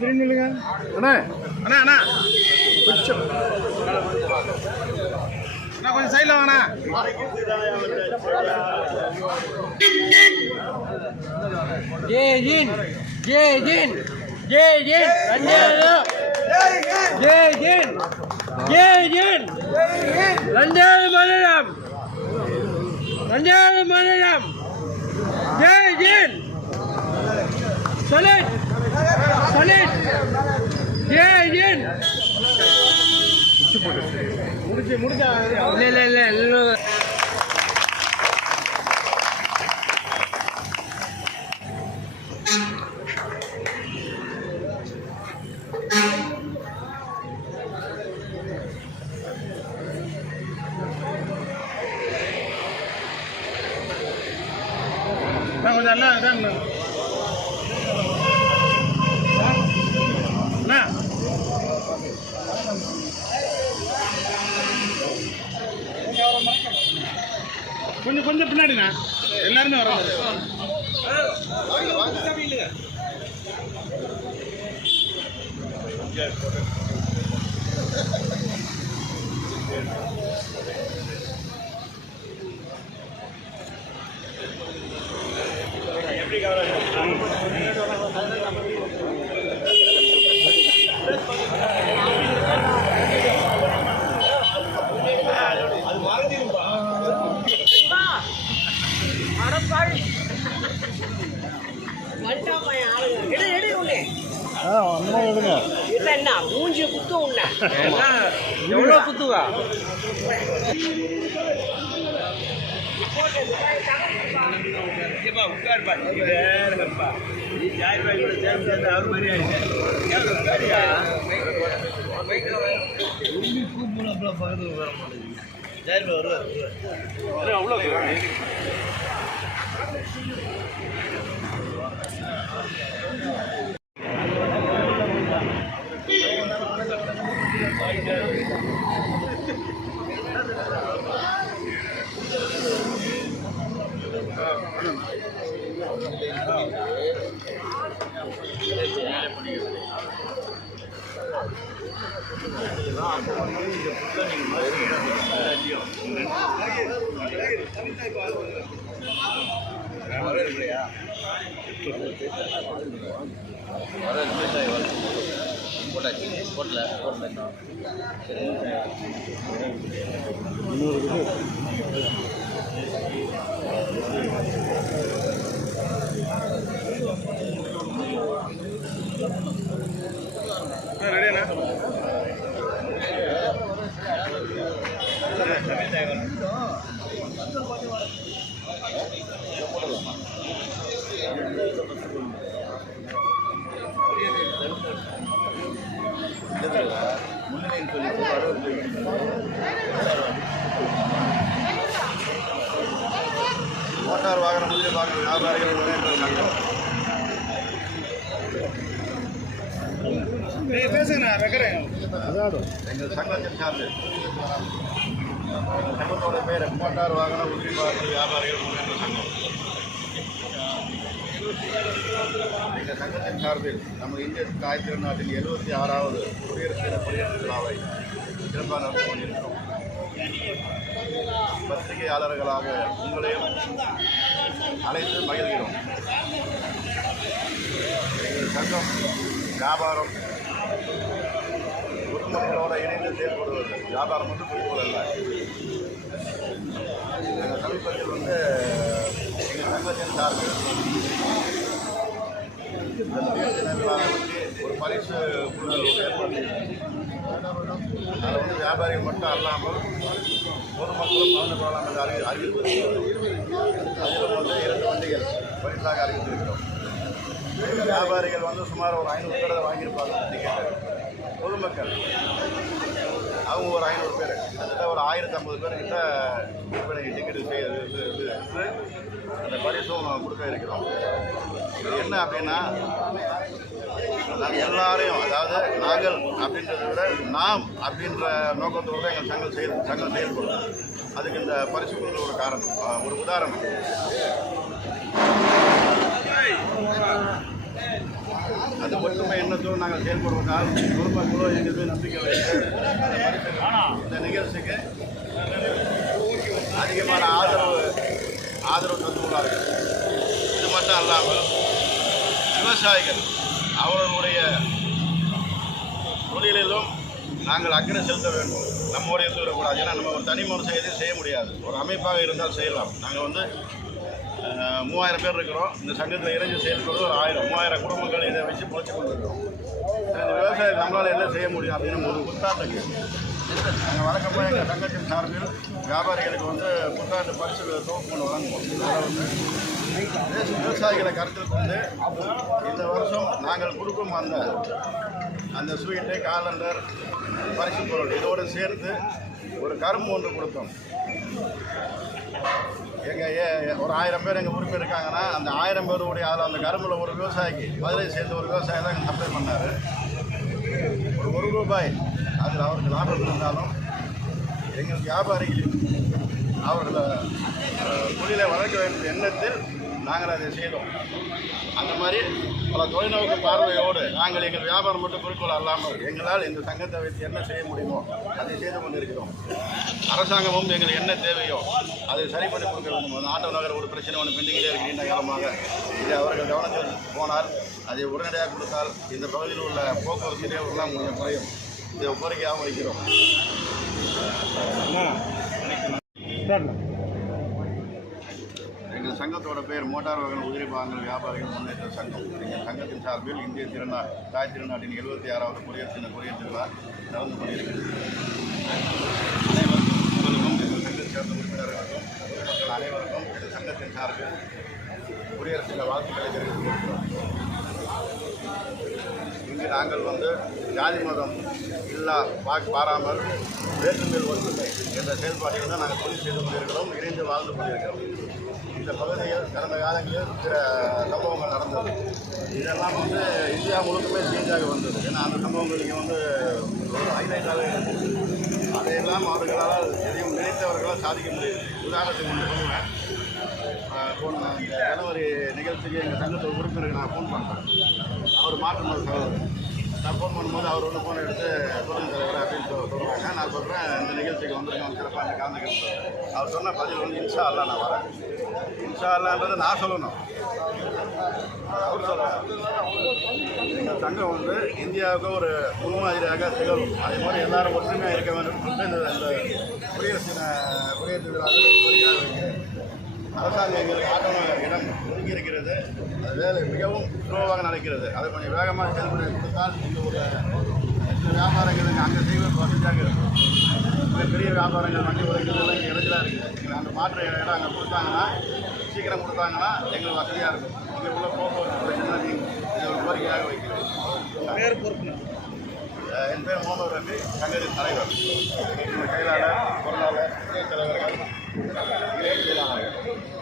திரும்பி இல்லைங்க அண்ணா அண்ணா அண்ணா கொஞ்சம் அண்ணா கொஞ்சம் சைடில் வாங்கண்ணா. ஜெய்ஜின் ஜெய்ஜின் ஜெய்ஜின் ஜெய்ஜின் ஜெய்ஜின் ரெண்டாவது மண்டலம் ரெண்டாவது மண்டலம் ஜெய்ஜின் சலிட் சலிட் ஜெய்ஜின் முடிச்சா இல்லை இல்லை இல்லை கொஞ்சம் எல்லாம் இதாங்கண்ணா கொஞ்சம் கொஞ்சம் பின்னாடிண்ணா எல்லாருமே வர எப்படி என்ன மூஞ்சி குத்து உன்ன எவ்வளோ குத்துவா உட்காருப்பா அவர் மாதிரி பக்கத்துல வர மாட்டேங்குது வருவார் அவ்வளோ ரெடியாண்ணா மோட்டார் வாகன முதலீடு வாங்க வியாபாரிகள் பேசுங்கண்ணா வைக்கிறேன். எங்கள் சங்கத்தின் சார்பில் சங்கத்தோட பேர் மோட்டார் வாகன உரிமையாளர்கள் வியாபாரிகள் முன்னேற்ற சங்கம். எங்கள் சங்கத்தின் சார்பில் நம்ம இந்திய தாய் திருநாட்டின் 76வது குடியரசு தின குடியரசு விழாவை சிறப்பாக நடத்தி கொண்டிருக்கிறோம். பத்திரிகையாளர்களாக உங்களையும் அழைத்து மகிழ்கிறோம். எங்கள் சங்கம் வியாபாரம் பொதுமக்களோடு இணைந்து செயல்படுவது. வியாபாரம் வந்து குறிக்கோள் அல்ல. எங்கள் சமீபத்தில் எங்கள் சங்கத்தின் சார்பில் இந்த குடியரசு தின விழாவுக்கு ஒரு பரிசு குழு ஏற்பாடு. அதில் வியாபாரிகள் மட்டும் அல்லாமல் பொதுமக்களும் கலந்து கொள்ளலாம் என்று அறிவித்திருக்கிறோம். அதில் 2 வண்டிகள் பரிசாக அறிவித்திருக்கிறோம். வியாபாரிகள் சுமார் ஒரு 500 பேர் வாங்கியிருப்பாங்க டிக்கெட்டு. பொதுமக்கள் அவங்க ஒரு 500 பேர், கிட்டத்தட்ட ஒரு 1050 பேர்கிட்ட விற்பனை டிக்கெட்டு செய்து அந்த பரிசும் கொடுக்க இருக்கிறோம். இது என்ன அப்படின்னா, நாங்கள் எல்லாரையும், அதாவது நாங்கள் அப்படின்றத விட நாம் அப்படின்ற நோக்கத்தோடு எங்கள் சங்கம் செயல்படும். அதுக்கு இந்த பரிசு கொடுக்குற ஒரு காரணம். ஒரு உதாரணம், அந்த ஒற்றுமை எண்ணத்தோடு நாங்கள் செயல்படுவதால் பொதுமக்களோ எங்கள் மீது நம்பிக்கை வைத்து இந்த நிகழ்ச்சிக்கு அதிகமான ஆதரவு தந்துள்ளார்கள். இது மட்டும் அல்லாமல் விவசாயிகள் அவர்களுடைய தொழிலிலும் நாங்கள் அக்கறை செலுத்த வேண்டும். நம்மோடு இருந்து விடக்கூடாது. ஏன்னா நம்ம ஒரு தனி மனுஷன் எதையும் செய்ய முடியாது. ஒரு அமைப்பாக இருந்தால் செய்யலாம். நாங்கள் வந்து 3000 பேர் இருக்கிறோம். இந்த சங்கத்தில் இணைஞ்சு செயல்படுறது ஒரு 3000 குடும்பங்கள் இதை வச்சு பொழைச்சி கொண்டிருக்கிறோம். இந்த விவசாயம் நம்மளால் என்ன செய்ய முடியும் அப்படின்னு ஒரு புத்தாண்டுக்கு நாங்கள் வழக்கமாக எங்கள் சங்கத்தின் சார்பில் வியாபாரிகளுக்கு வந்து புத்தாண்டு பரிசு தொகுப்பு வழங்குவோம். அதை வந்து விவசாயிகளை கருத்தில் கொண்டு இந்த வருஷம் நாங்கள் கொடுக்கும் அந்த ஸ்வீட்டு, காலண்டர், பரிசு பொருள் இதோடு சேர்த்து ஒரு கரும்பு ஒன்று கொடுத்தோம். ஒரு 1000 பேர் எங்கள் உறுப்பினர் இருக்காங்கன்னா அந்த 1000 பேருடைய அதில் அந்த கரும்பில் ஒரு விவசாயிக்கு மதுரையை சேர்ந்த ஒரு விவசாயி தான் எங்கள் சப்ளை பண்ணார். ஒரு ரூபாய் அதில் அவருக்கு லாபம் இருந்தாலும் எங்கள் வியாபாரிகளின் அவர்களை தொழிலை வளர்க்க வேண்டிய எண்ணத்தில் நாங்கள் அதை செய்தோம். அந்த மாதிரி பல தொலைநோக்கு பார்வையோடு நாங்கள் எங்கள் வியாபாரம் மட்டும் குறிக்கோள் அல்லாமல் எங்களால் இந்த சங்கத்தை வைத்து என்ன செய்ய முடியுமோ அதை செய்து கொண்டிருக்கிறோம். அரசாங்கமும் எங்களுக்கு என்ன தேவையோ அதை சரி பண்ணி கொடுக்க வேண்டும். ஆட்டோ நகர் ஒரு பிரச்சனை ஒன்று பெண்டிங்கிலே இருக்கு நீண்ட காலமாக. இதை அவர்கள் கவனத்தில் போனால் அதை உடனடியாக கொடுத்தால் இந்த பகுதியில் உள்ள போக்குவரத்து இடையூறுலாம் கொஞ்சம் குறையும். இதை கோரிக்கையாக வைக்கிறோம். எங்கள் சங்கத்தோட பேர் மோட்டார் வாகன உதிரி பாகங்கள் வியாபாரிகள் முன்னேற்ற சங்கம். எங்கள் சங்கத்தின் சார்பில் இந்திய தாய் திருநாட்டின் 76வது குடியரசு திருவிழா நடந்து கொண்டிருக்கிறது. அனைவருக்கும் எங்கள் சங்கத்தை சேர்ந்த உறுப்பினர்களுக்கும் பொதுமக்கள் அனைவருக்கும் எங்கள் சங்கத்தின் சார்பில் குடியரசு வாழ்த்துக்களை தெரிவித்துக் கொள்கிறோம். இங்கு நாங்கள் வந்து ஜாதி மதம் பாராமல் வேற்றுமையில் ஒன்றுமை என்ற செயல்பாட்டில் தான் நாங்கள் தொழில் செய்து கொண்டிருக்கிறோம். இணைந்து வாழ்ந்து கொண்டிருக்கிறோம். இந்த பகுதியில் கடந்த காலங்களில் சில சம்பவங்கள் நடந்தது. இதெல்லாம் வந்து இந்தியா முழுக்கமே சேஞ்சாக வந்தது. ஏன்னா அந்த சம்பவங்கள் இங்கே வந்து ஹைலைட்டாக இருந்தது. அதையெல்லாம் அவர்களால் எதையும் நினைத்தவர்களால் சாதிக்க முடியுது. உதாரணத்துக்கு ஒன்று சொல்லுவேன். இந்த ஜனவரி நிகழ்ச்சிக்கு எங்கள் சங்கத்தில் உறுப்பினருக்கு நான் ஃபோன் பண்ணுறேன். அவர் மாற்றுமத சகோதரர். நான் ஃபோன் பண்ணும்போது அவர் ஒன்று ஃபோன் எடுத்து சொல்லுங்கள் தலைவர் அப்படின்னு சொல்கிறாங்க. நான் சொல்கிறேன் இந்த நிகழ்ச்சிக்கு வந்துருக்கேன் சிறப்பாக கலந்துக்கிறேன். அவர் சொன்ன பதில் வந்து இன்ஷா அல்லா நான் வரேன். இன்ஷா அல்லான்றதை நான் சொல்லணும். அவர் சொல்கிறேன் எங்கள் சங்கம் வந்து இந்தியாவுக்கு ஒரு முன்மாதிரியாக திகழும். அதே மாதிரி எல்லாரும் ஒற்றுமையாக இருக்க வேண்டும் சொல்லிட்டு இந்த குடியரசு விழாவில் அரசாங்கம் எங்களுக்கு ஆட்டமாக இடம் ஒதுக்கி இருக்கிறது. அது வேலை மிகவும் ஸ்லோவாக நடக்கிறது. அதை கொஞ்சம் வேகமாக செயல்பட கொடுத்தால் இந்த ஒரு வியாபாரங்களுக்கு அங்கே செய்வது வசதியாக இருக்கும். பெரிய வியாபாரங்கள் வண்டி உரைக்கிறதுலாம் இங்கே இடத்துல இருக்குது. அந்த மாற்று இடம் அங்கே கொடுத்தாங்கன்னா சீக்கிரம் கொடுத்தாங்கன்னா எங்களுக்கு வசதியாக இருக்கும். இங்கே உள்ள போக்குவரத்து பிரச்சனை இதை ஒரு கோரிக்கையாக வைக்கிறேன். பேர் பொறுப்பு என் பேர் முகமது ரஃபி, சங்கத்தின் தலைவர். செயலாளர், பொருளாளர், துணைத் தலைவர்கள், செயலாளர்கள்.